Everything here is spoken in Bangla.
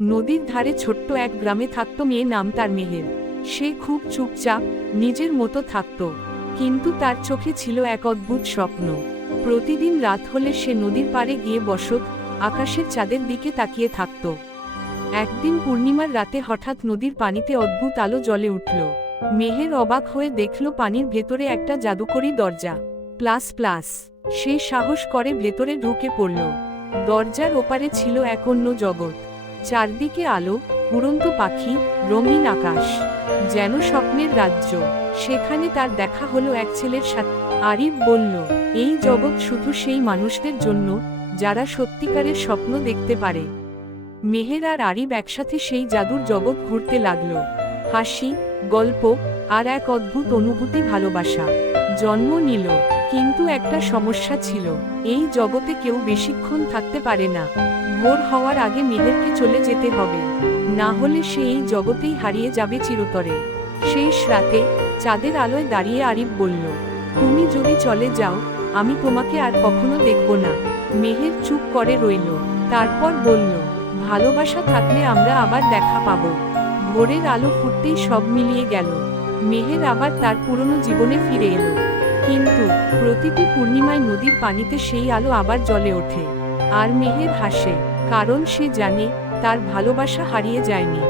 নদীর ধারে ছোট্ট এক গ্রামে থাকত মেয়ে, নাম তার মেহের। সে খুব চুপচাপ, নিজের মতো থাকত, কিন্তু তার চোখে ছিল এক অদ্ভুত স্বপ্ন। প্রতিদিন রাত হলে সে নদীর পাড়ে গিয়ে বসত, আকাশের চাঁদের দিকে তাকিয়ে থাকত। একদিন পূর্ণিমার রাতে হঠাৎ নদীর পানিতে অদ্ভুত আলো জ্বলে উঠল। মেহের অবাক হয়ে দেখল পানির ভেতরে একটা জাদুকরী দরজা। প্লাস প্লাস, সে সাহস করে ভেতরে ঢুকে পড়ল। দরজার ওপারে ছিল এক অন্য জগৎ। চারদিকে আলো, উড়ন্ত পাখি, রঙিন আকাশ, যেন স্বপ্নের রাজ্য। সেখানে তার দেখা হলো এক ছেলের সাথে। আরিফ বলল, এই জগৎ শুধু সেই মানুষদের জন্য যারা সত্যিকারের স্বপ্ন দেখতে পারে। মেহের আর আরিফ একসাথে সেই জাদুর জগৎ ঘুরতে লাগলো। হাসি, গল্প আর এক অদ্ভুত অনুভূতি, ভালোবাসা জন্ম নিল। কিন্তু একটা সমস্যা ছিল, এই জগতে কেউ বেশিক্ষণ থাকতে পারে না। ভোর হওয়ার আগে মেহেরকে চলে যেতে হবে, না হলে সে এই জগতেই হারিয়ে যাবে চিরতরে। শেষ রাতে চাঁদের আলোয় দাঁড়িয়ে আরিফ বলল, তুমি যদি চলে যাও, আমি তোমাকে আর কখনো দেখব না। মেহের চুপ করে রইল, তারপর বলল, ভালোবাসা থাকলে আমরা আবার দেখা পাব। ভোরের আলো ফুটতেই সব মিলিয়ে গেল। মেহের আবার তার পুরনো জীবনে ফিরে এলো। কিন্তু প্রতিটি পূর্ণিমায় নদীর পানিতে সেই আলো আবার জ্বলে ওঠে। আর মেহের হাসে, কারণ সে জানে তার ভালোবাসা হারিয়ে যায়নি।